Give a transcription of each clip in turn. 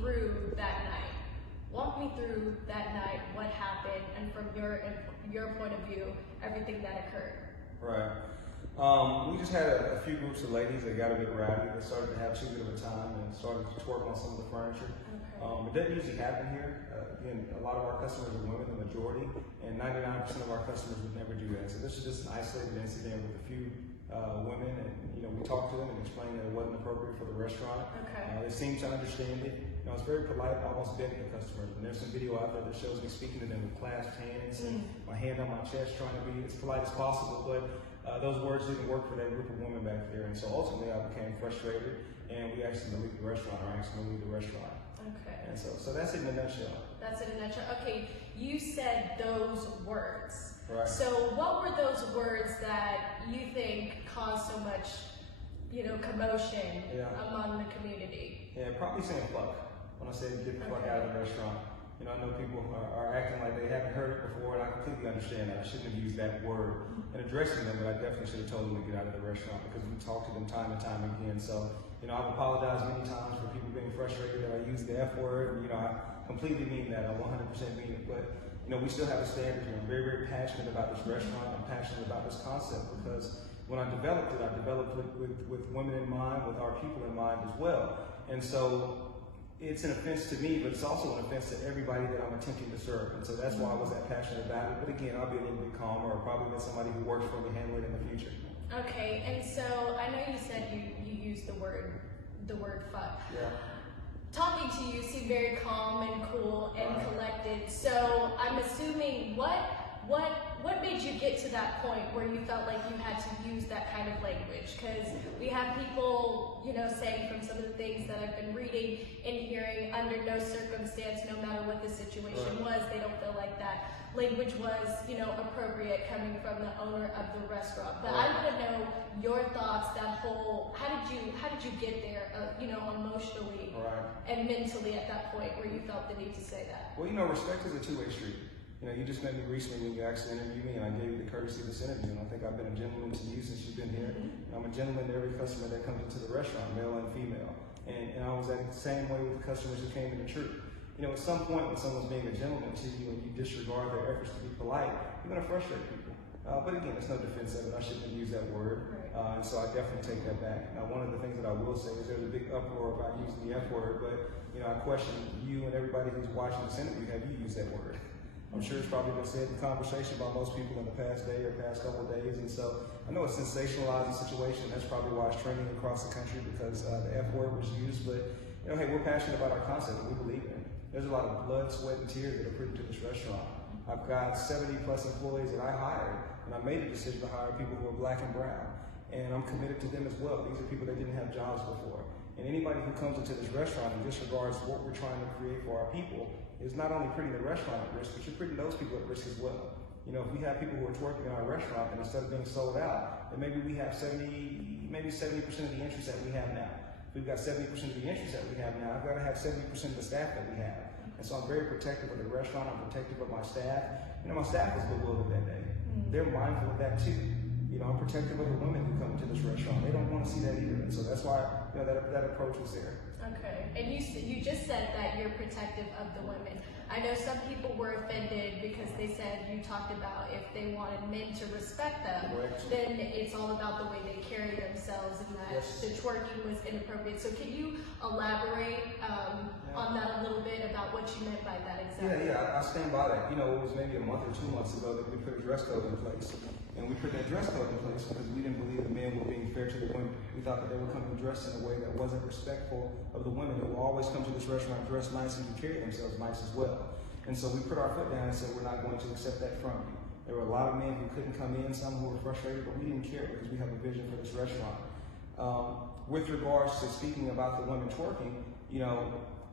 through that night. Walk me through that night, what happened, and from your point of view, everything that occurred. Right. We just had a few groups of ladies that got a bit rowdy. They started to have too good of a time and started to twerk on some of the furniture. Okay. It doesn't usually happen here. Again, a lot of our customers are women, the majority, and 99% of our customers would never do that. So this is just an isolated incident with a few women, and we talked to them and explained that it wasn't appropriate for the restaurant. Okay. They seemed to understand it. I was very polite, almost begging the customers. And there's some video out there that shows me speaking to them with clasped hands and my hand on my chest, trying to be as polite as possible. But those words didn't work for that group of women back there. And so ultimately I became frustrated, and we asked them to leave the restaurant, or asked them to leave the restaurant. Okay. And so that's it in a nutshell. That's it in a nutshell. Okay, you said those words. Right. So what were those words that you think caused so much, commotion among the community? Yeah, probably saying fuck. When I said get the fuck out of the restaurant. I know people are acting like they haven't heard it before, and I completely understand that. I shouldn't have used that word in addressing them, but I definitely should have told them to get out of the restaurant, because we talked to them time and time again. So, I've apologized many times for people being frustrated that I used the F word. I completely mean that. I 100% mean it. But, we still have a standard here. I'm very, very passionate about this restaurant. I'm passionate about this concept, because when I developed it with women in mind, with our people in mind as well. And so it's an offense to me, but it's also an offense to everybody that I'm attempting to serve. And so that's why I was that passionate about it. But again, I'll be a little bit calmer, or probably let somebody who works for me handle it in the future. Okay, and so I know you said you used the word fuck. Yeah. Talking to you seemed very calm and cool and collected. So I'm assuming what made you get to that point where you felt like you had to use that kind of language? Because we have people, saying from some of the things that I've been reading and hearing, under no circumstance, no matter what the situation was, they don't feel like that language was, appropriate coming from the owner of the restaurant. But I want to know your thoughts, that whole, how did you get there, emotionally and mentally at that point where you felt the need to say that? Well, respect is a two-way street. You just met me recently when you actually interviewed me, and I gave you the courtesy of this interview. And I think I've been a gentleman to you since you've been here. I'm a gentleman to every customer that comes into the restaurant, male and female. And I was that same way with the customers who came in the church. At some point when someone's being a gentleman to you and you disregard their efforts to be polite, you're going to frustrate people. But again, it's no defense of it. I shouldn't have used that word. And so I definitely take that back. Now, one of the things that I will say is there's a big uproar about using the F word, but I question you and everybody who's watching this interview, have you used that word? I'm sure it's probably been said in conversation by most people in the past day or past couple of days. And so I know it's sensationalizing situation. That's probably why it's trending across the country, because the F word was used. But, hey, we're passionate about our concept and we believe in it. There's a lot of blood, sweat, and tears that are put into this restaurant. I've got 70 plus employees that I hired, and I made a decision to hire people who are black and brown. And I'm committed to them as well. These are people that didn't have jobs before. And anybody who comes into this restaurant and disregards what we're trying to create for our people is not only putting the restaurant at risk, but you're putting those people at risk as well. If we have people who are twerking in our restaurant, and instead of being sold out, then maybe we have 70% of the interest that we have now. If we've got 70% of the interest that we have now, I've got to have 70% of the staff that we have. And so I'm very protective of the restaurant. I'm protective of my staff. My staff was bewildered that day. They're mindful of that too. I'm protective of the women who come into this restaurant. They don't want to see that either. And so that's why that approach was there. Okay. And you just said that you're protective of the women. I know some people were offended because they said you talked about if they wanted men to respect them, then it's all about the way they carry themselves, and that the twerking was inappropriate. So can you elaborate on that a little bit about what you meant by that exactly? Yeah, I stand by that. It was maybe a month or 2 months ago that we put a dress code in place. And we put that dress code in place because we didn't believe the men were being fair to the women. We thought that they were coming dressed in a way that wasn't respectful of the women who will always come to this restaurant dressed nice and carry themselves nice as well. And so we put our foot down and said, we're not going to accept that from you. There were a lot of men who couldn't come in, some who were frustrated, but we didn't care because we have a vision for this restaurant. With regards to speaking about the women twerking,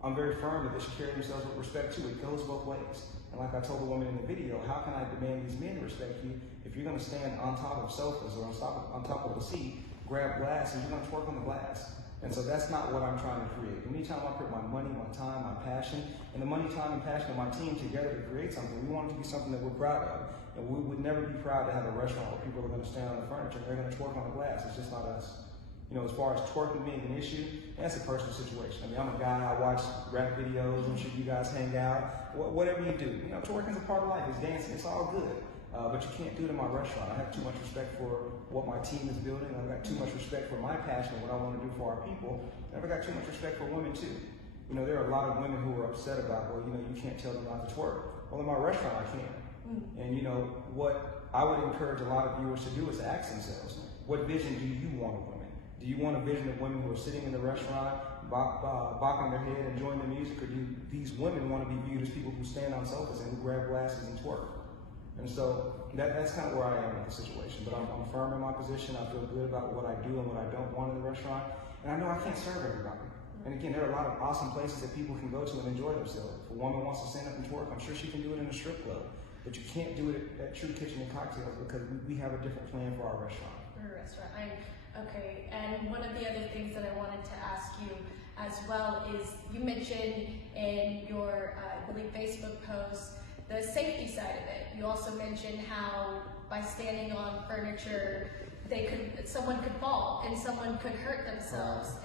I'm very firm that they should carry themselves with respect too. It goes both ways. And like I told the woman in the video, how can I demand these men respect you if you're going to stand on top of sofas or on top of the seat, grab glass, and you're going to twerk on the glass? And so that's not what I'm trying to create. Anytime I put my money, my time, my passion, and the money, time, and passion of my team together to create something, we want it to be something that we're proud of. And we would never be proud to have a restaurant where people are going to stand on the furniture and they're going to twerk on the glass. It's just not us. You know, as far as twerking being an issue, that's a personal situation. I mean, I'm a guy, I watch rap videos, I'm sure you guys hang out, whatever you do. You know, twerking's a part of life, it's dancing, it's all good. But you can't do it in my restaurant. I have too much respect for what my team is building. I've got too much respect for my passion and what I want to do for our people. And I've got too much respect for women too. You know, there are a lot of women who are upset about, well, you know, you can't tell them not to twerk. Well, in my restaurant, I can. And you know, what I would encourage a lot of viewers to do is to ask themselves, what vision do you want of women? Do you want a vision of women who are sitting in the restaurant, bopping their head, enjoying the music, or do these women want to be viewed as people who stand on sofas and who grab glasses and twerk? And so that's kind of where I am with the situation. But I'm firm in my position. I feel good about what I do and what I don't want in the restaurant. And I know I can't serve everybody. And again, there are a lot of awesome places that people can go to and enjoy themselves. If a woman wants to stand up and twerk, I'm sure she can do it in a strip club. But you can't do it at True Kitchen and Cocktails because we have a different plan for our restaurant. For a restaurant, okay. And one of the other things that I wanted to ask you as well is you mentioned in your, I believe, Facebook post, the safety side of it. You also mentioned how by standing on furniture, someone could fall and someone could hurt themselves.